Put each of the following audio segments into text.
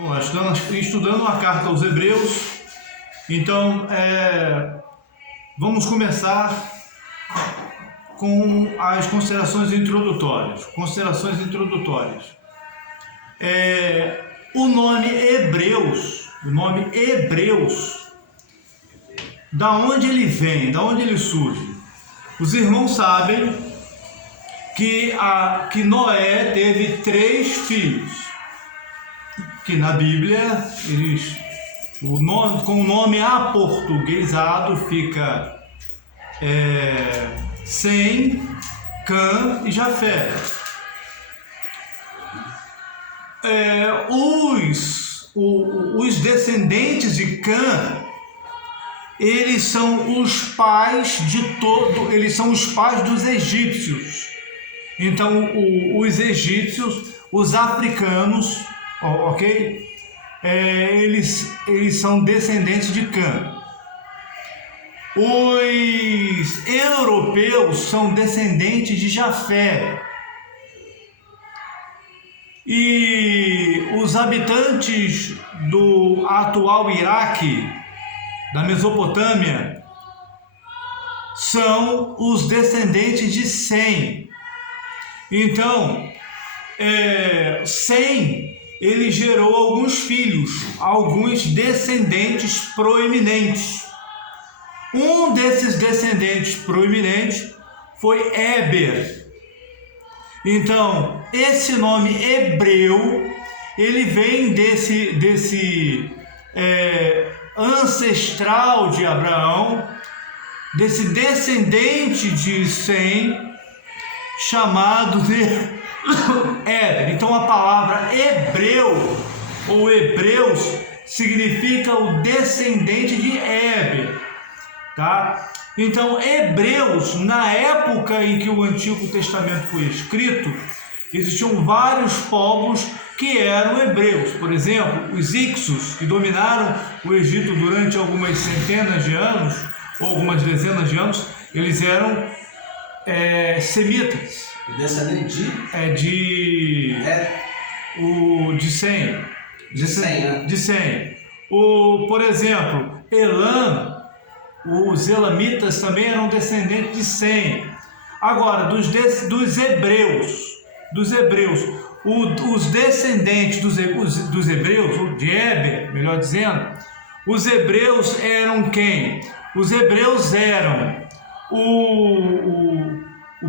Vamos lá, estudando a carta aos Hebreus. Então, vamos começar com as considerações introdutórias. O nome Hebreus, da onde ele vem, da onde ele surge? Os irmãos sabem que Noé teve 3 filhos, que na Bíblia com o nome aportuguesado fica Sem, Cã e Jafé. Os descendentes de Cã, eles são os pais dos egípcios. Então, os egípcios, os africanos, ok? Eles são descendentes de Cã. Os europeus são descendentes de Jafé. E os habitantes do atual Iraque, da Mesopotâmia, são os descendentes de Sem. Então, Sem, ele gerou alguns filhos, alguns descendentes proeminentes. Um desses descendentes proeminentes foi Éber. Então, esse nome hebreu, ele vem desse ancestral de Abraão, desse descendente de Sem, chamado de Éber. Então, a palavra hebreu ou hebreus significa o descendente de Éber, tá? Então, hebreus, na época em que o Antigo Testamento foi escrito, existiam vários povos que eram hebreus. Por exemplo, os Ixos, que dominaram o Egito durante algumas centenas de anos, ou algumas dezenas de anos, eles eram semitas. Descendente de Sem. De Sem. Por exemplo, Elam, os elamitas também eram descendentes de Sem. Agora, dos hebreus, os descendentes dos hebreus, de Éber, melhor dizendo, os hebreus eram quem? Os hebreus eram o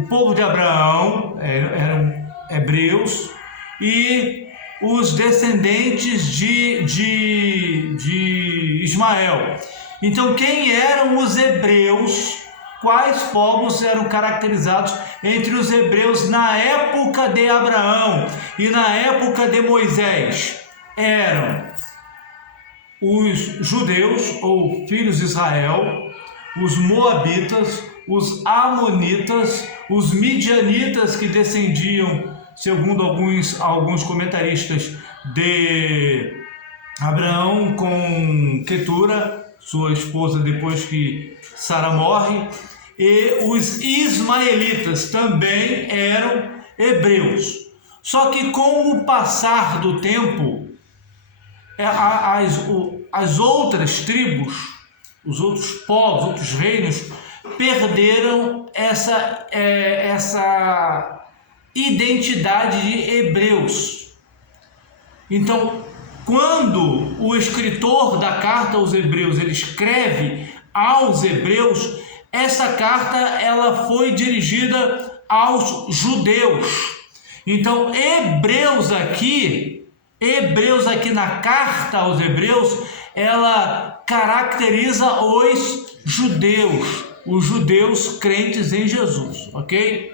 povo de Abraão, eram hebreus, e os descendentes de Ismael. Então, quem eram os hebreus? Quais povos eram caracterizados entre os hebreus na época de Abraão e na época de Moisés? Eram os judeus, ou filhos de Israel, os moabitas, os amonitas, os midianitas, que descendiam, segundo alguns comentaristas, de Abraão com Quetura, sua esposa, depois que Sara morre, e os ismaelitas também eram hebreus. Só que com o passar do tempo, as outras tribos, os outros povos, outros reinos, perderam essa identidade de hebreus. Então, quando o escritor da carta aos Hebreus, ele escreve aos Hebreus, essa carta ela foi dirigida aos judeus. Então, Hebreus aqui na carta aos Hebreus, ela caracteriza os judeus crentes em Jesus, ok?